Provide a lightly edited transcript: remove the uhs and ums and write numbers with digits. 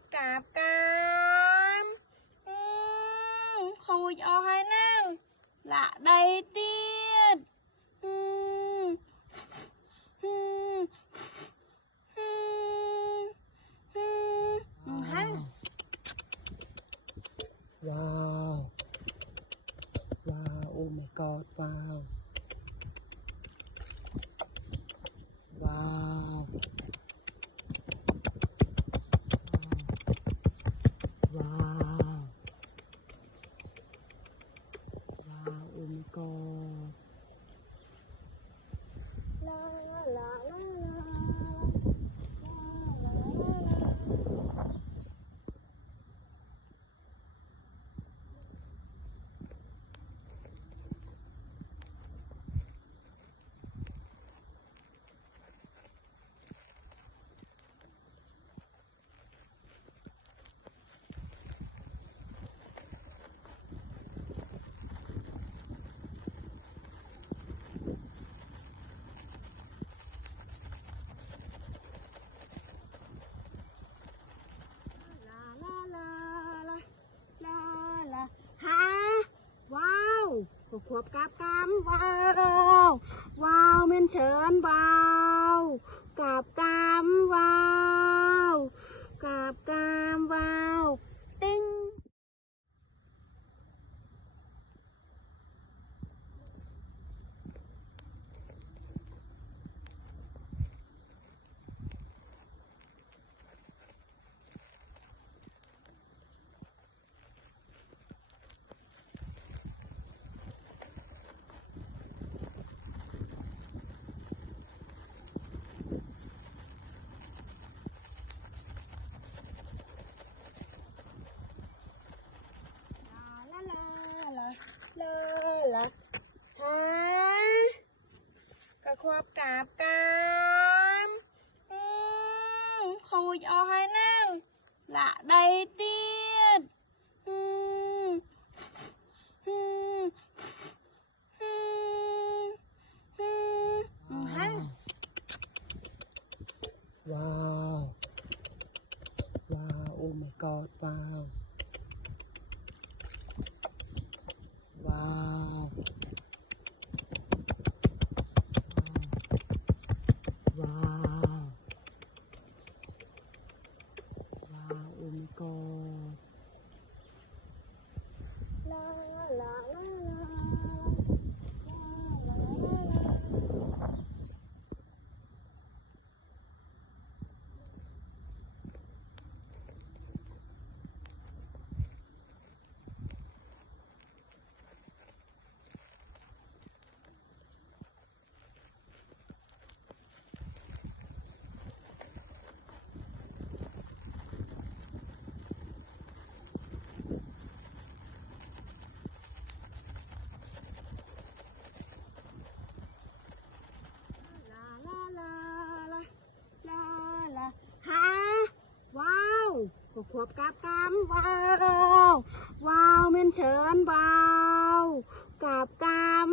บกาบกามขูดออกให้นั่งละได้เตียดฮะว้าวว้าวโอ้ my god ว้าวว้าวว้าวว้าวโอ้ my god ลาลาลาฮะว้าวขวบกาบกามว้าวว้าวเม่นเฉินว้าวกาบกามว้าวกาบกามว้าวติ้งลาลาลาลาลาฮะกะควบกาบกามขูดออกให้นั่งละได้เตียดฮะว้าวว้าวโอ้ my god ว้าวว้าวว้าวว้าวโอ้ my god ลาลาลาฮะว้าวขวบกาบกามว้าวว้าวเม่นเฉินว้าวกาบกาม